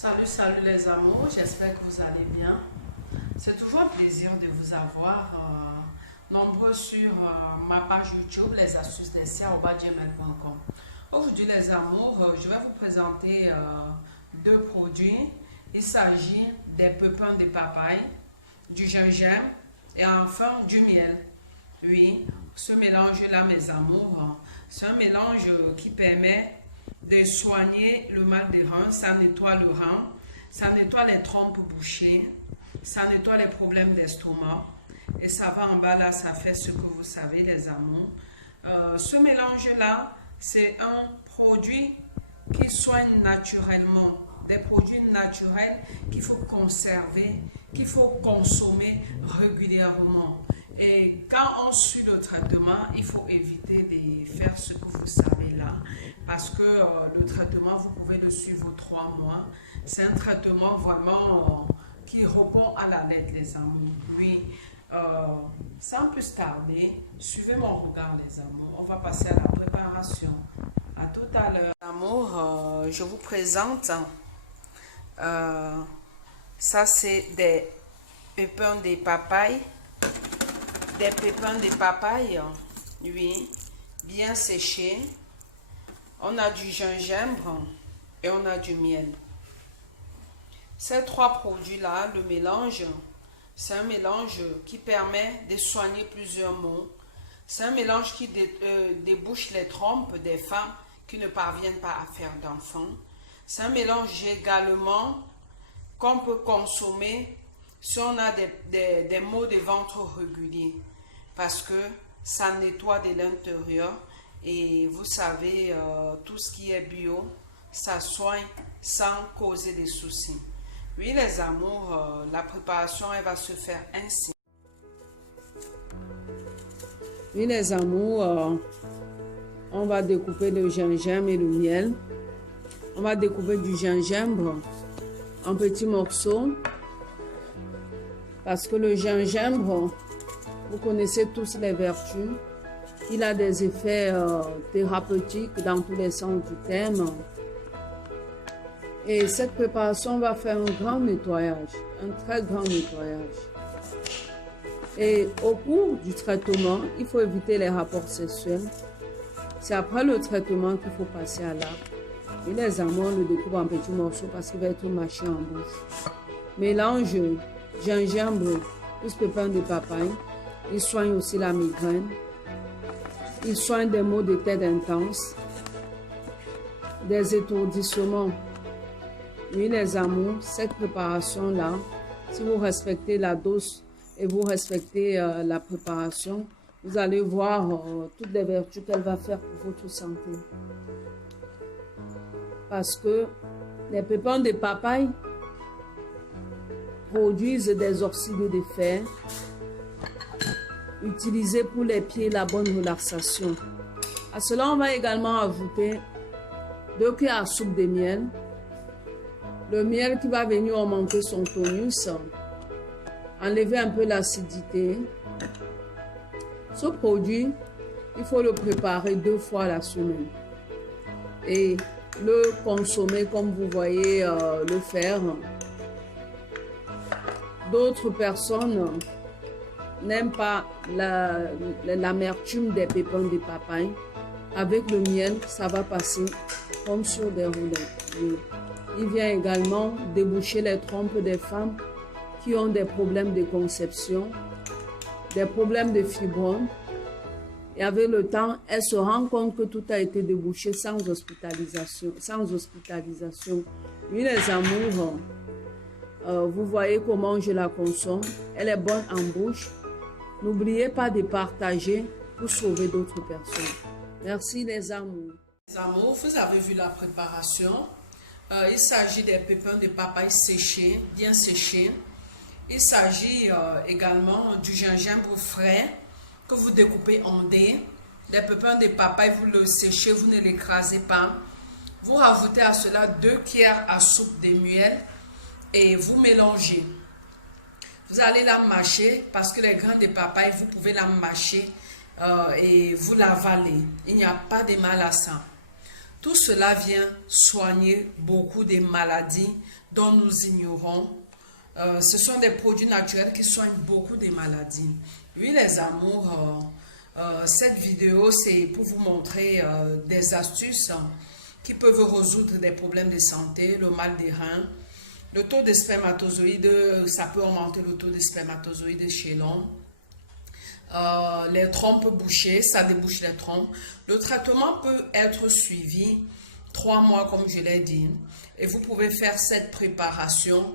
Salut les amours, j'espère que vous allez bien. C'est toujours un plaisir de vous avoir nombreux sur ma page YouTube, les astuces dessert@gmail.com. Aujourd'hui les amours, je vais vous présenter deux produits. Il s'agit des pépins de papaye, du gingembre et enfin du miel. Oui, ce mélange-là mes amours, c'est un mélange qui permet de soigner le mal des reins, ça nettoie le rein, ça nettoie les trompes bouchées, ça nettoie les problèmes d'estomac et ça va en bas là, ça fait ce que vous savez les amours. Ce mélange-là, c'est un produit qui soigne naturellement, des produits naturels qu'il faut conserver, qu'il faut consommer régulièrement. Et quand on suit le traitement, il faut éviter de faire ce que vous savez là. Parce que le traitement, vous pouvez le suivre 3 mois. C'est un traitement vraiment qui répond à la lettre, les amours. Oui, sans plus tarder, suivez mon regard, les amours. On va passer à la préparation. À tout à l'heure. Amour, je vous présente. Ça, c'est des pépins de papaye. Des pépins de papaye, oui, bien séchés. On a du gingembre et on a du miel. Ces trois produits-là, le mélange, c'est un mélange qui permet de soigner plusieurs maux. C'est un mélange qui débouche les trompes des femmes qui ne parviennent pas à faire d'enfants. C'est un mélange également qu'on peut consommer si on a des maux de ventre réguliers, parce que ça nettoie de l'intérieur et vous savez, tout ce qui est bio, ça soigne sans causer des soucis. Oui les amours, la préparation elle va se faire ainsi. Oui les amours, on va découper le gingembre et le miel. On va découper du gingembre en petits morceaux. Parce que le gingembre, vous connaissez tous les vertus. Il a des effets thérapeutiques dans tous les sens du terme. Et cette préparation va faire un grand nettoyage, un très grand nettoyage. Et au cours du traitement, il faut éviter les rapports sexuels. C'est après le traitement qu'il faut passer à l'acte. Et les amours le découpent en petits morceaux parce qu'il va être mâché en bouche. Mélange gingembre plus pépins de papaye. Il soigne aussi la migraine. Il soigne des maux de tête intenses, des étourdissements. Oui, les amours, cette préparation-là, si vous respectez la dose et vous respectez la préparation, vous allez voir toutes les vertus qu'elle va faire pour votre santé. Parce que les pépins de papaye produisent des oxydes de fer utilisés pour les pieds et la bonne relaxation. À cela, on va également ajouter 2 cuillères à soupe de miel. Le miel qui va venir augmenter son tonus, enlever un peu l'acidité. Ce produit, il faut le préparer 2 fois la semaine et le consommer comme vous voyez le faire. D'autres personnes n'aiment pas l'amertume des pépins de papaye. Avec le miel, ça va passer comme sur des roulettes. Il vient également déboucher les trompes des femmes qui ont des problèmes de conception, des problèmes de fibromes. Et avec le temps, elle se rend compte que tout a été débouché sans hospitalisation. Oui, les amours, vous voyez comment je la consomme. Elle est bonne en bouche. N'oubliez pas de partager pour sauver d'autres personnes. Merci les amours. Les amours, vous avez vu la préparation. Il s'agit des pépins de papaye séchés, bien séchés. Il s'agit également du gingembre frais que vous découpez en dés. Les pépins de papaye, vous le séchez, vous ne l'écrasez pas. Vous rajoutez à cela 2 cuillères à soupe de miel et vous mélangez. Vous allez la mâcher parce que les grains de papaye, vous pouvez la mâcher et vous l'avaler. Il n'y a pas de mal à ça. Tout cela vient soigner beaucoup des maladies dont nous ignorons. Ce sont des produits naturels qui soignent beaucoup des maladies. Oui, les amours, cette vidéo, c'est pour vous montrer des astuces qui peuvent résoudre des problèmes de santé, le mal des reins. Le taux de spermatozoïdes, ça peut augmenter le taux de spermatozoïdes chez l'homme. Les trompes bouchées, ça débouche les trompes. Le traitement peut être suivi 3 mois, comme je l'ai dit. Et vous pouvez faire cette préparation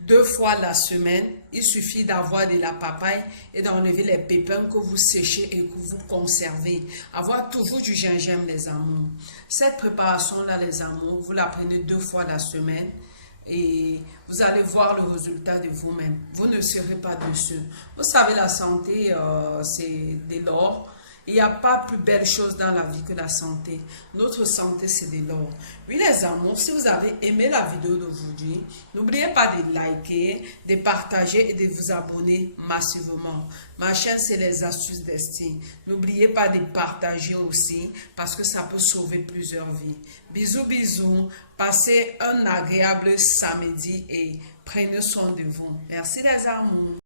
2 fois la semaine. Il suffit d'avoir de la papaye et d'enlever les pépins que vous séchez et que vous conservez. Avoir toujours du gingembre, les amours. Cette préparation-là, les amours, vous la prenez 2 fois la semaine. Et vous allez voir le résultat de vous-même. Vous ne serez pas déçus. Vous savez, la santé, c'est de l'or. Il n'y a pas plus belle chose dans la vie que la santé. Notre santé, c'est de l'or. Oui, les amours, si vous avez aimé la vidéo d'aujourd'hui, n'oubliez pas de liker, de partager et de vous abonner massivement. Ma chaîne, c'est les astuces d'Esti. N'oubliez pas de partager aussi parce que ça peut sauver plusieurs vies. Bisous, bisous. Passez un agréable samedi et prenez soin de vous. Merci les amours.